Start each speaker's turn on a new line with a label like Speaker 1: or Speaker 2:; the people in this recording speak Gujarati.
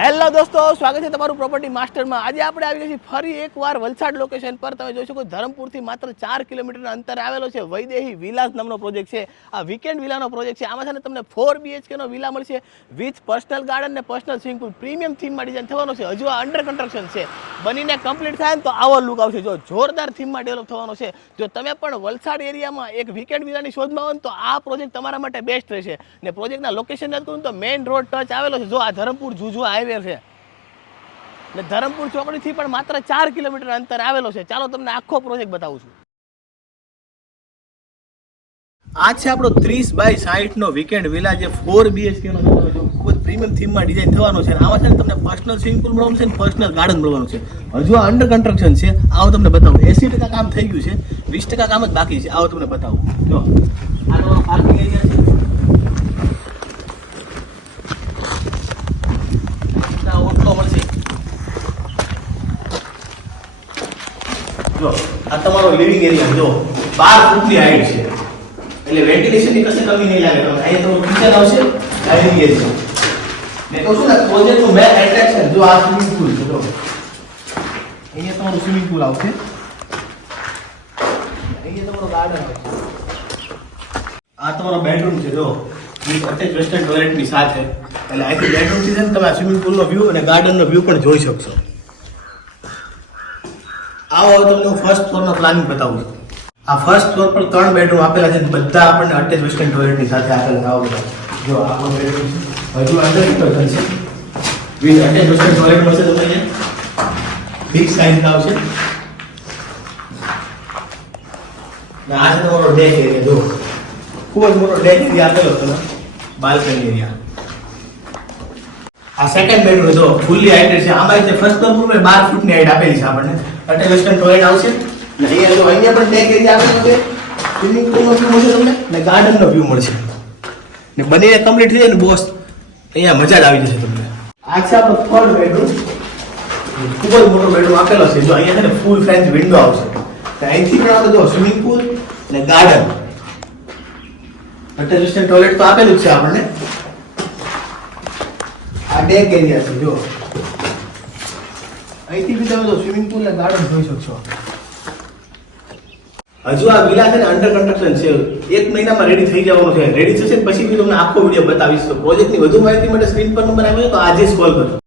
Speaker 1: હેલો દોસ્તો, સ્વાગત છે તમારું પ્રોપર્ટી માસ્ટરમાં આજે આપણે આવી ગયા છીએ ફરી એકવાર વલસાડ લોકેશન પર. તમે જોઈ શકો ધરમપુરથી માત્ર ચાર કિલોમીટરના અંતરે આવેલો છે વૈદેહી વિલાસ નામનો પ્રોજેક્ટ છે. આ વીકેન્ડ વિલાનો પ્રોજેક્ટ છે. આમાં છે ને તમને ફોર બીએચકેનો વિલા મળશે વિથ પર્સનલ ગાર્ડન ને પર્સનલ સ્વિમિંગ પુલ પ્રીમિયમ થીમમાં ડિઝાઇન થવાનો છે. હજુ આ અંડર કન્સ્ટ્રક્શન છે. બનીને કમ્પ્લીટ થાય ને તો આવો લુક આવશે. જો જોરદાર થીમમાં ડેવલપ થવાનો છે, જો તમે પણ વલસાડ એરિયામાં એક વીકેન્ડ વિલાની શોધમાં હો ને તો આ પ્રોજેક્ટ તમારા માટે બેસ્ટ રહેશે. ને પ્રોજેક્ટના લોકેશન યાદ કરું તો મેઇન રોડ ટચ આવેલો છે. જો આ ધરમપુર જુજુ હાઈવે છે. ને ધરમપુર ચોકડીથી પણ માત્ર ચાર કિલોમીટર અંતર આવેલો છે. ચાલો તમને આખો પ્રોજેક્ટ બતાવું છું. આ છે આપણો ત્રીસ બાય સાઠ નો વીકેન્ડ વિલા જે ફોર બીએચકે નો ખૂબ જ પ્રીમિયમ થીમમાં ડિઝાઇન થવાનો છે. અને આમાં છે તમને પર્સનલ સ્વિમિંગ પુલ મળવાનું છે ને પર્સનલ ગાર્ડન મળવાનું છે. હજુ આ અંડર કન્સ્ટ્રક્શન છે. આવો તમને બતાવું. એસી ટકા કામ થઈ ગયું છે. વીસ ટકા કામ જ બાકી છે. આવો તમને બતાવું. જો. આ પાર્કિંગ એરિયા છે. જો, આ તમારો લિવિંગ એરિયા જો, બાર ફૂટની હાઈટ છે. એટલે વેન્ટિલેશનની કશે કમી નહીં લાગે તમને. અહીંયા તમારું કિચન આવશે ડાઇનિંગ એરિયા મેં કહું છું ને પ્રોજેક્ટનું મેન એટ્રેક્શન જો આ સ્વિમિંગ પુલ છે, જો. અહીંયા તમારું સ્વિમિંગ પુલ આવશે. અહીંયા તમારો ગાર્ડન આવશે. આ તમારો બેડરૂમ છે, જો. અટેચ વેસ્ટર્ન ટોયલેટની સાથે. એટલે અહીંથી બેડરૂમથી છે ને તમે સ્વિમિંગ પુલનો વ્યૂ અને ગાર્ડનનો વ્યૂ પણ જોઈ શકશો. આવો હવે તમને હું ફર્સ્ટ ફ્લોરનો પ્લાનિંગ બતાવું. છું આ ફર્સ્ટ ફ્લોર પર ત્રણ બેડરૂમ આપેલા છે, બધા આપણને અટેચ વેસ્ટર્ન ટોયલેટની સાથે આપેલા. આવો બધા. જો આપણો બેડરૂમ હજુ અંદર ઇન્સ્ટોલેશન છે. વિથ અટેચ વેસ્ટર્ન ટોયલેટ મળશે તમને અહીંયા. બિગ સાઇઝ આવશે. આ છે તમારો ડેક એરિયા જો ખૂબ જ મોટો ડેક એરિયા આપેલો તમે બાલ્કની એરિયા આ સેકન્ડ બેડરૂમ જો ફૂલી હાઇટ છે. આમાં જે ફર્સ્ટ ફ્લોર 12 ફૂટની હાઇટ આપેલી છે આપણને. અટેચ વેસ્ટર્ન ટોયલેટ આવશે નહીં જો અહીંયા પણ ટેક એરિયા આવે છે સ્વિમિંગ પૂલનો વ્યૂ મળશે તમને? ને ગાર્ડનનો વ્યૂ મળશે. ને બંનેને કમ્પ્લીટ થઈ જાય ને બોસ અહીંયા મજા જ આવી જશે તમને. આ છે આપણો થર્ડ બેડરૂમ ખૂબ જ મોટો બેડરૂમ આપેલો છે. જો અહીંયા છે ને ફૂલ ફ્રેન્ચ વિન્ડો આવશે. અહીંથી પણ આપણે જો સ્વિમિંગ પુલ અને ગાર્ડન વેસ્ટર્ન ટોયલેટ તો આપેલું છે આપણને. આ ડેક એરિયા છે, જો. અહીંથી બી તમે તો સ્વિમિંગ પુલ ને ગાર્ડન જોઈ શકશો હજુ આ વિલા છે ને અંડર કન્સ્ટ્રક્શન છે. એક મહિનામાં રેડી થઈ જવાનું છે. રેડી થશે પછી બી તમને આખો વીડિયો બતાવીશ. તો પ્રોજેક્ટની વધુ માહિતી માટે સ્ક્રીન પર નંબર આવ્યો તો આજે જ કોલ કરો.